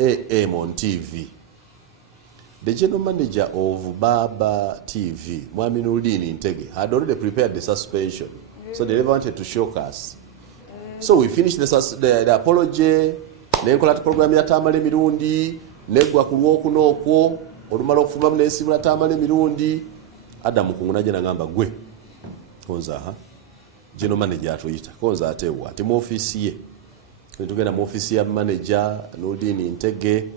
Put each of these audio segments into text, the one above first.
AM on TV. The general manager of Baba TV, Mwami Luluno Ntege, had already prepared the suspension. So they never wanted to shock us. So we finished the apology, nenkola program ya tamale mirundi, negwa kulwoku nokwo, olumala okufuma nesibula tamale mirundi, Adam kungunaje nangamba gwe. Konza general manager atuyita. Konza atewa, ati mu office ye. Tugenda mu office ya manager Luluno Ntege.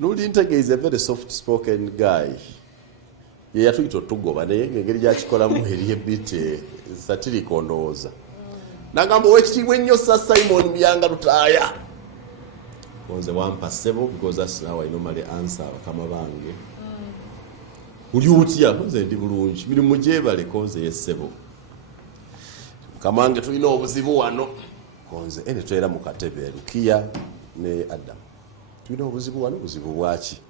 Luluno Ntege is a very soft spoken guy. Ye yatuyita tugoba naye ngeri gyakikola mu heriye bite satiric ondooza. Nagamba wekitibwe nnyo Simon Myanga Lutaya. Konze wampa sebo because that's how I normally answer kama bange. Uli utya konze ndi bulungi. Miri mujebale konze yesebo. Kamange tulina obuzibu wano. Konze ene twera mu katebe Lukia ne Adam. Tulina obuzibu wano buzibu bwaki.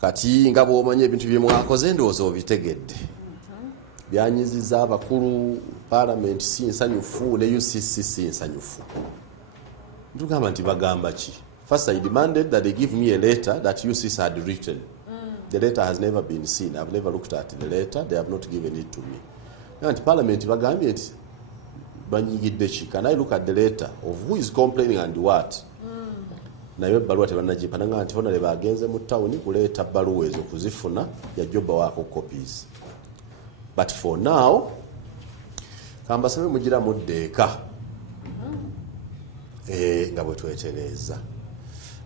Kati nga bwomanye ebintu bye mwakoze ndowooza obitegedde. Byanyiziza abakulu parliament si nsanyufu ne UCC si nsanyufu. Ndugamba nti bagamba ki? First I demanded that they give me a letter that UCC had written. The letter has never been seen. I've never looked at the letter. They have not given it to me. And parliament bagambye nti banyigidde ki? Can I look at the letter of who is complaining and what? Nayo baluwa tebanagipa nanga nti hona le bagenze mu town kuleeta baluwa ezo kuzifuna ya joba wako copies. But for now, kamba sabe mugira muddeka. Nga bwe twetereza.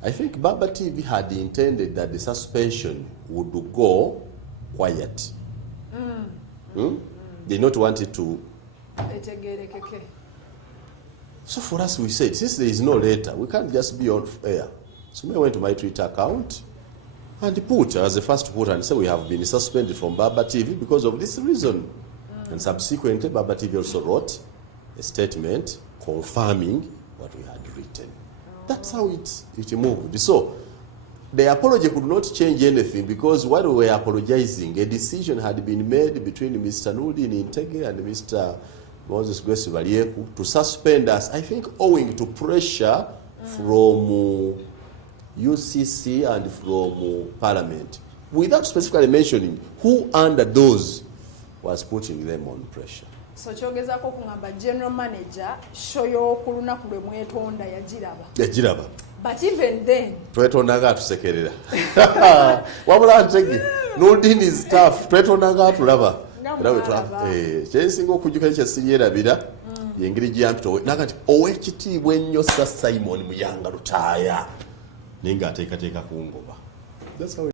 I think Baba TV had intended that the suspension would go quiet. They not wanted to. So for us, we said, since there is no letter, we can't just be on air. So I went to my Twitter account and put, as the first put, and say we have been suspended from Baba TV because of this reason. And subsequently, Baba TV also wrote a statement confirming what we had written. That's how it moved. So the apology could not change anything because while we were apologizing, a decision had been made between Mr. Luluno Ntege and Mr. Moses Grace Valieku to suspend us, I think owing to pressure from UCC and from Parliament, without specifically mentioning who under those was putting them on pressure. So kyogezako kungamba general manager shoyo kuluna kulwe mwetonda yagiraba. But even then twetondaga atusekerera. Wabula Ntege Luluno is tough. Twetondaga atulaba. Kyensinga okujjuka kyesirierabira yengeri gyampito nakati owekitiibwa ennyo Simon Myanga Lutaya naye ng'ateekateeka ku ngoba.